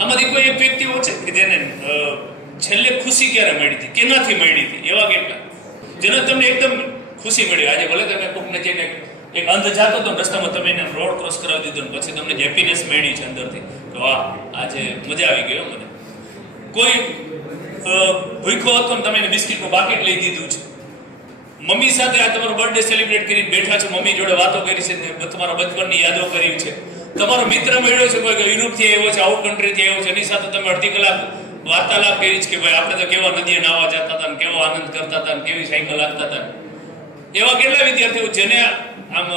આમાંથી કોઈ એક વ્યક્તિ એવો છે કે જેને છેલ્લે ખુશી ક્યારે મળી હતી, કેનાથી મળી હતી? એવા કેટલા જેને તમને એકદમ ખુશી મળી? આજે ભલે તમે કોકને જઈને એક અંધ જાતો હતો રસ્તામાં, તમે એને રોડ ક્રોસ કરાવી દીધો પછી તમને હેપીનેસ મળી છે અંદરથી કે વાહ આજે મજા આવી ગઈ મને. કોઈ ભૂખો હતો ને તમે એને બિસ્કિટનું પાકીટ લઈ દીધું છે. મમ્મી સાથે આ તમારો બર્થડે સેલિબ્રેટ કરીને બેઠા છો, મમ્મી જોડે વાતો કરી છે, તમારા બચપનની યાદો કરી છે. તમારો મિત્ર મળ્યો છે કોઈ યુરોપથી આવ્યો છે, આઉટ કન્ટ્રીથી આવ્યો છે, એની સાથે તમે અડધી કલાક વાર્તાલાપ કરી છે કે ભાઈ આપણે તો કેવા નદીએ નાવા જતા હતા ને કેવો આનંદ કરતા હતા ને કેવી સાયકલ હાંકતા હતા. એવા કેટલા વિદ્યાર્થીઓ જેને આમ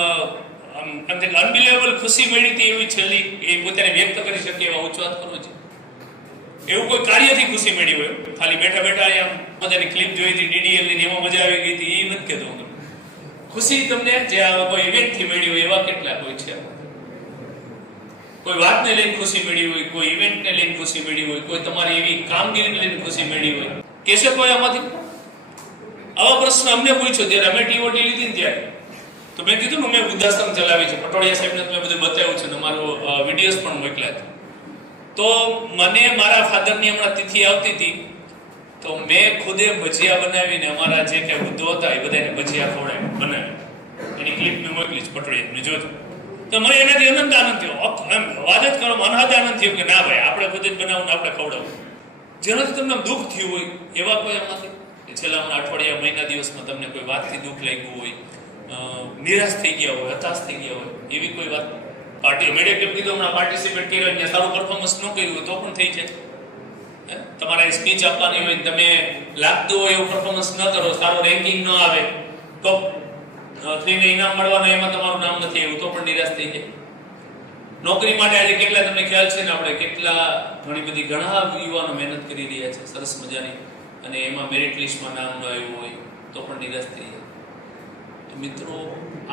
અનબિલિવેબલ ખુશી મળી હતી એવી છેલ્લી એ પોતાને વ્યક્ત કરી શકે એવા ઉચ્ચ વાત કરો છે. એવું કોઈ કાર્યથી ખુશી મળી હોય, ખાલી બેઠા બેઠા અહીંયા મજાની ક્લિપ જોઈ હતી ડીડીએલ ની એમાં મજા આવી ગઈ હતી, એ નથી કહેતો હું. ખુશી તમને જે કોઈ ઇવેન્ટથી મળી હોય એવા કેટલા કોઈ છે? કોઈ વાતને લઈને ખુશી મળી હોય, કોઈ ઇવેન્ટને લઈને ખુશી મળી હોય, કોઈ તમારી એવી કામગીરીને લઈને ખુશી મળી હોય, કહેશે કોઈ આમાંથી? આવા પ્રશ્ન અમને પૂછ્યો જ્યારે અમે ટીઓટી લીધી ને ત્યારે, તો મેં કીધું ને મેં વૃદ્ધાશ્રમ ચલાવી છે, પટોળિયા સાહેબને મેં બધું બતાવ્યું છે ને મારો વિડીયોઝ પણ મોકલ્યા છે. તો મને મારા ફાધરની હમણાં તિથિ આવતી હતી તો મેં ખુદે ભજીયા બનાવીને અમારા જે કે વૃદ્ધો હતા એ બધાને ભજીયા ખવડાવી બનાવી એની ક્લિપ મેં મોકલી છે પટોળિયાને જોજો. તો મને એનાથી આનંદ થયો, એમ વાત જ કરો અનહદ આનંદ થયો કે ના ભાઈ આપણે ખુદ જ બનાવવું આપણે ખવડાવવું. જેનાથી તમને દુઃખ થયું હોય એવા કોઈ એમાંથી છેલ્લા અઠવાડિયા મહિના દિવસમાં તમને કોઈ વાતથી દુઃખ લાગ્યું હોય, નિરાશ થઈ ગયા હોય, હતાશ થઈ ગયા હોય એવી કોઈ વાત? પાર્ટી મેડિકલ કીધું હમણાં પાર્ટિસિપેટ કર્યો અને સારું પરફોર્મન્સ ન કર્યું હોય તો પણ થઈ જાય. તમારે સ્પીચ આપવાની હોય તમે લાગતું હોય એવું પરફોર્મન્સ ન કરો, સારું રેન્કિંગ ન આવે, ટોપ 3 ને ઇનામ મળવાનું એમાં તમારું નામ નથી આવ્યું તો પણ નિરાશ થઈ જાય. નોકરી માટે આજે કેટલા તમને ખ્યાલ છે ને આપણે કેટલા ઘણા યુવાનો મહેનત કરી રહ્યા છે સરસ મજાની, અને એમાં મેરિટ લિસ્ટમાં નામ ન આવ્યું હોય તો પણ નિરાશ થઈ જાય. તો મિત્રો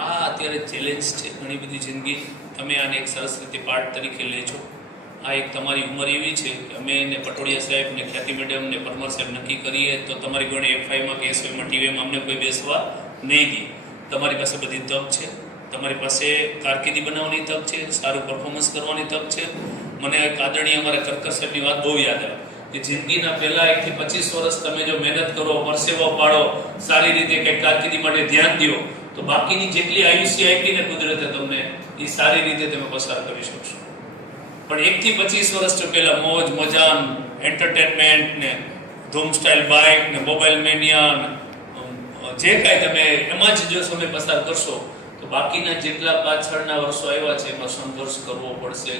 આ અત્યારે ચેલેન્જ છે ઘણી બધી જિંદગી. તમે આને એક સરસ રીતે પાર્ટ તરીકે લેજો. આ એક તમારી ઉંમર એવી છે કે અમે એને પટોળિયા સાહેબ ને ખ્યાતિ મેડમ ને પરમાર સાહેબ નક્કી કરીએ તો તમારી ગણે એફઆઈમાં કે એસવાયમાં ટીવીમાં અમને કોઈ બેસવા નહીં દે. તમારી પાસે બધી તક છે, તમારી પાસે કારકિર્દી બનાવવાની તક છે, સારું પરફોર્મન્સ કરવાની તક છે. મને એક આદરણીય અમારા કરકર સાહેબની વાત બહુ યાદ આવે કે જિંદગીના પહેલા 1 થી 25 વર્ષ તમે જો મહેનત કરો, પરસેવો પાડો, સારી રીતે કંઈક કારકિર્દી માટે ધ્યાન દો તો બાકીની જેટલી આયુષ્ય આપી ને કુદરતે તમને એ સારી રીતે તમે પસાર કરી શકશો. પણ 1 થી 25 વર્ષ જો પહેલા મોજ મજાન એન્ટરટેનમેન્ટ ને ધૂમ સ્ટાઇલ બાઇક ને મોબાઈલ મેનિયા જે કાંઈ તમે એમાં જ જો સમય પસાર કરશો તો બાકીના જેટલા પાછળના વર્ષો આવ્યા છે એમાં સંઘર્ષ કરવો પડશે.